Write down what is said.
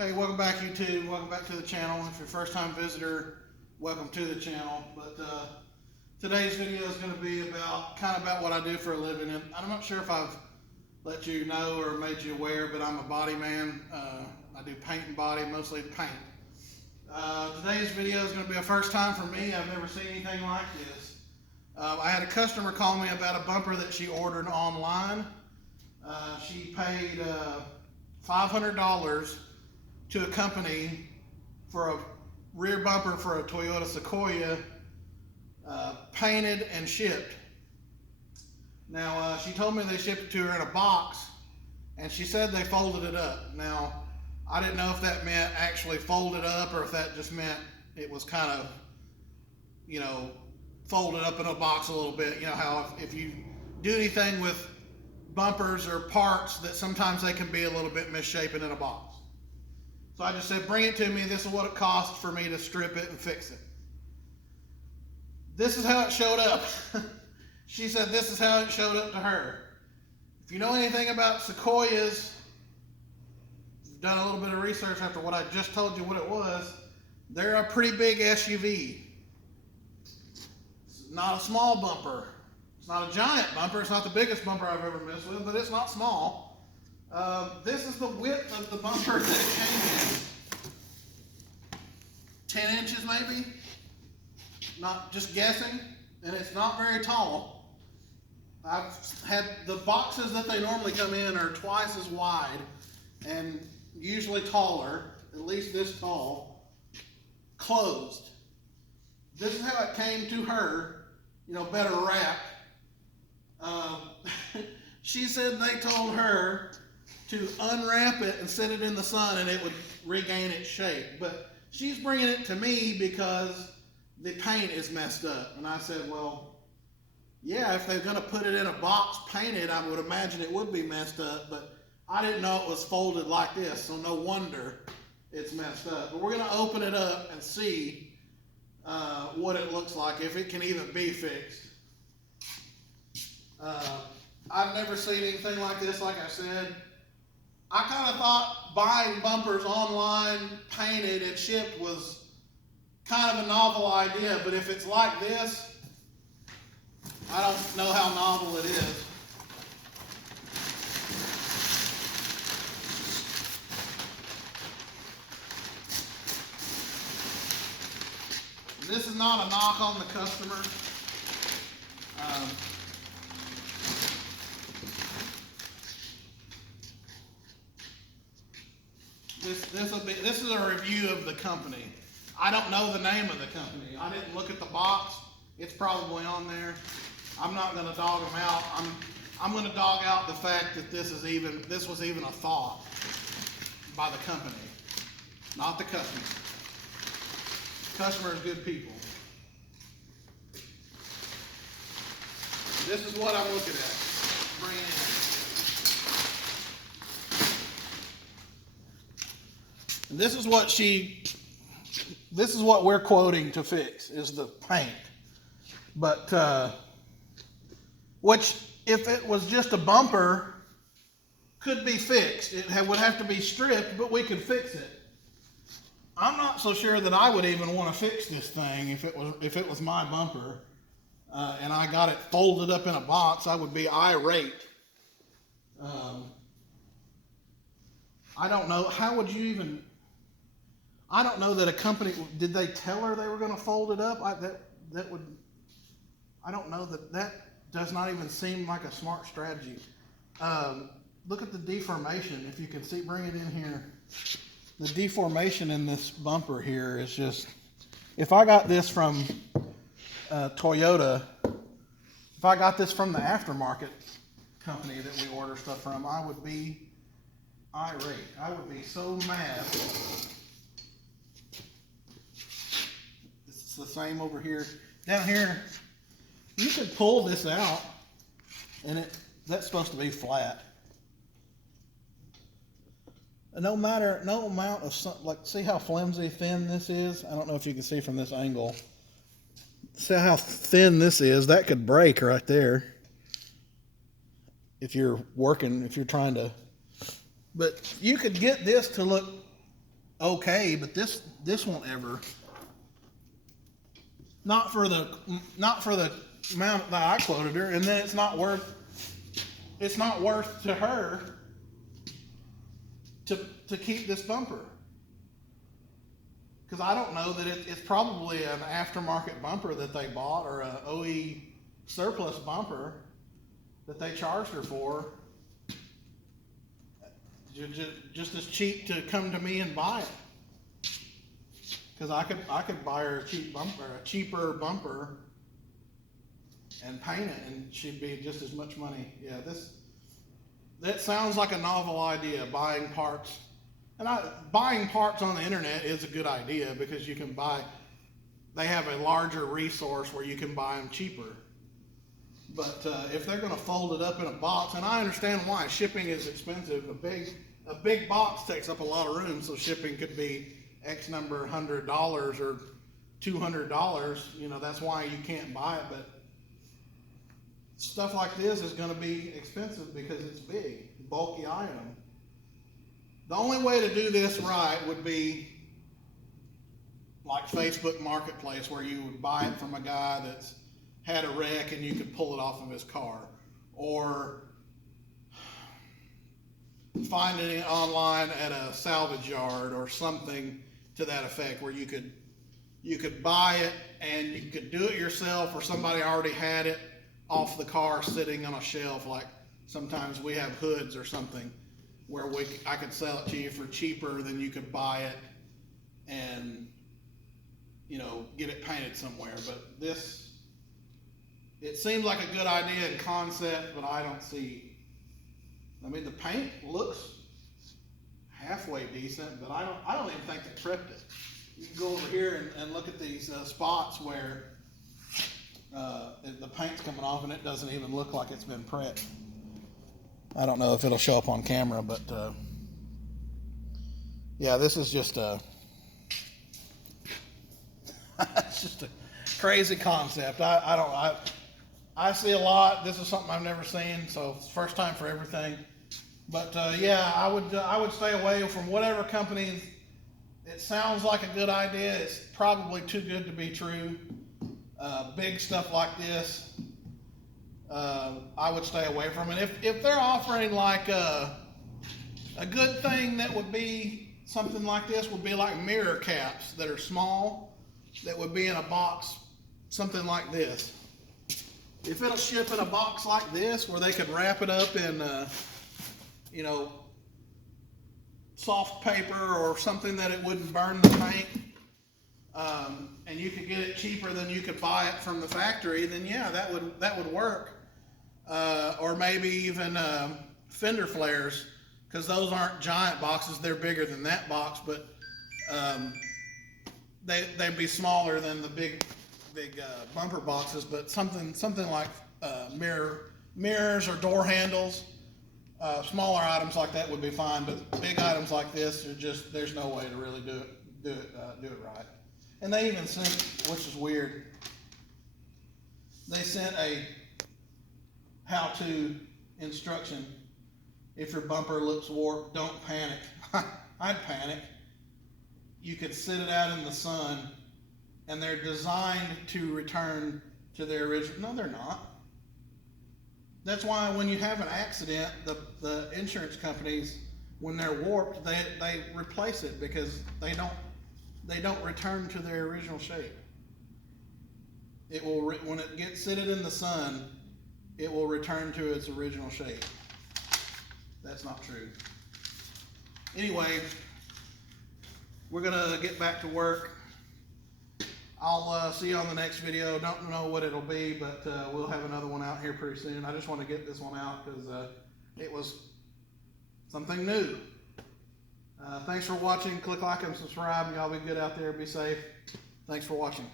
Hey, welcome back YouTube, welcome back to the channel. If you're a first time visitor, welcome to the channel. But today's video is going to be about what I do for a living. And I'm not sure if I've let you know or made you aware, but I'm a body man. I do paint and body, mostly paint. Today's video is going to be a first time for me. I've never seen anything like this. I had a customer call me about a bumper that she ordered online. She paid $500 to a company for a rear bumper for a Toyota Sequoia, painted and shipped. Now, she told me they shipped it to her in a box, and she said they folded it up. Now, I didn't know if that meant actually folded up or if that just meant it was kind of, folded up in a box a little bit. You know how if you do anything with bumpers or parts, that sometimes they can be a little bit misshapen in a box. So I just said, bring it to me. This is what it costs for me to strip it and fix it. This is how it showed up. She said this is how it showed up to her. If you know anything about Sequoias, you've done a little bit of research after what I just told you what it was, they're a pretty big SUV. It's not a small bumper. It's not a giant bumper. It's not the biggest bumper I've ever messed with, but it's not small. This is the width of the bumper that it came in. 10 inches maybe? Not just guessing. And it's not very tall. I've had the boxes that they normally come in are twice as wide and usually taller, at least this tall, closed. This is how it came to her, better wrapped. She said they told her to unwrap it and set it in the sun and it would regain its shape. But she's bringing it to me because the paint is messed up. And I said, well, yeah, if they're going to put it in a box painted, I would imagine it would be messed up. But I didn't know it was folded like this, so no wonder it's messed up. But we're going to open it up and see what it looks like, if it can even be fixed. I've never seen anything like this, like I said. I kind of thought buying bumpers online, painted and shipped was kind of a novel idea, but if it's like this, I don't know how novel it is. This is not a knock on the customer. This is a review of the company. I don't know the name of the company. I didn't look at the box. It's probably on there. I'm not going to dog them out. I'm going to dog out the fact that this was even a thought by the company, not the customer. Customers are good people. This is what I'm looking at. Bring it in. And this is what we're quoting to fix, is the paint. But, which, if it was just a bumper, could be fixed. It would have to be stripped, but we could fix it. I'm not so sure that I would even want to fix this thing if it was my bumper, and I got it folded up in a box. I would be irate. I don't know. How would you even... I don't know that a company, did they tell her they were going to fold it up? I don't know that does not even seem like a smart strategy. Look at the deformation. If you can see, bring it in here. The deformation in this bumper here is just, if I got this from Toyota, if I got this from the aftermarket company that we order stuff from, I would be irate. I would be so mad. The same over here. Down here, you could pull this out, and that's supposed to be flat. No amount of see how flimsy thin this is? I don't know if you can see from this angle. See how thin this is? That could break right there. If you're trying to, but you could get this to look okay, but this won't ever. Not for the amount that I quoted her, and then it's not worth to her to keep this bumper. Because I don't know that it's probably an aftermarket bumper that they bought, or an OE surplus bumper that they charged her for. Just as cheap to come to me and buy it. Because I could buy her a cheaper bumper and paint it, and she'd be just as much money. Yeah, that sounds like a novel idea, buying parts. And buying parts on the internet is a good idea, because you can they have a larger resource where you can buy them cheaper. But if they're going to fold it up in a box, and I understand why, shipping is expensive. A big box takes up a lot of room, so shipping could be X number $100 or $200. You know, that's why you can't buy it. But stuff like this is going to be expensive because it's big, bulky item. The only way to do this right would be like Facebook Marketplace, where you would buy it from a guy that's had a wreck and you could pull it off of his car, or finding it online at a salvage yard or something to that effect, where you could buy it and you could do it yourself, or somebody already had it off the car sitting on a shelf. Like sometimes we have hoods or something where I could sell it to you for cheaper than you could buy it and, you know, get it painted somewhere. But it seems like a good idea in concept, but I don't see. I mean, the paint looks halfway decent, but I don't even think they prepped it. You can go over here and look at these spots where the paint's coming off, and it doesn't even look like it's been prepped. I don't know if it'll show up on camera, but yeah, this is just it's just a crazy concept. I see a lot. This is something I've never seen, so it's first time for everything. But yeah, I would stay away from whatever company. It sounds like a good idea. It's probably too good to be true. Big stuff like this, I would stay away from it. If they're offering like a good thing that would be something like this, would be like mirror caps that are small, that would be in a box, something like this. If it'll ship in a box like this, where they could wrap it up in, you know, soft paper or something that it wouldn't burn the paint, and you could get it cheaper than you could buy it from the factory, then yeah, that would work. Or maybe even fender flares, because those aren't giant boxes; they're bigger than that box, but they'd be smaller than the big bumper boxes. But something like mirrors or door handles, smaller items like that would be fine. But big items like this are just, there's no way to really do it right. And they even sent, which is weird, they sent a how-to instruction. If your bumper looks warped, don't panic. I'd panic. You could sit it out in the sun, and they're designed to return to their original. No, they're not. That's why when you have an accident, the insurance companies, when they're warped, they replace it, because they don't return to their original shape. It will when it gets seated in the sun, it will return to its original shape. That's not true. Anyway, we're gonna get back to work. I'll see you on the next video. Don't know what it'll be, but we'll have another one out here pretty soon. I just want to get this one out because it was something new. Thanks for watching. Click like and subscribe. Y'all be good out there. Be safe. Thanks for watching.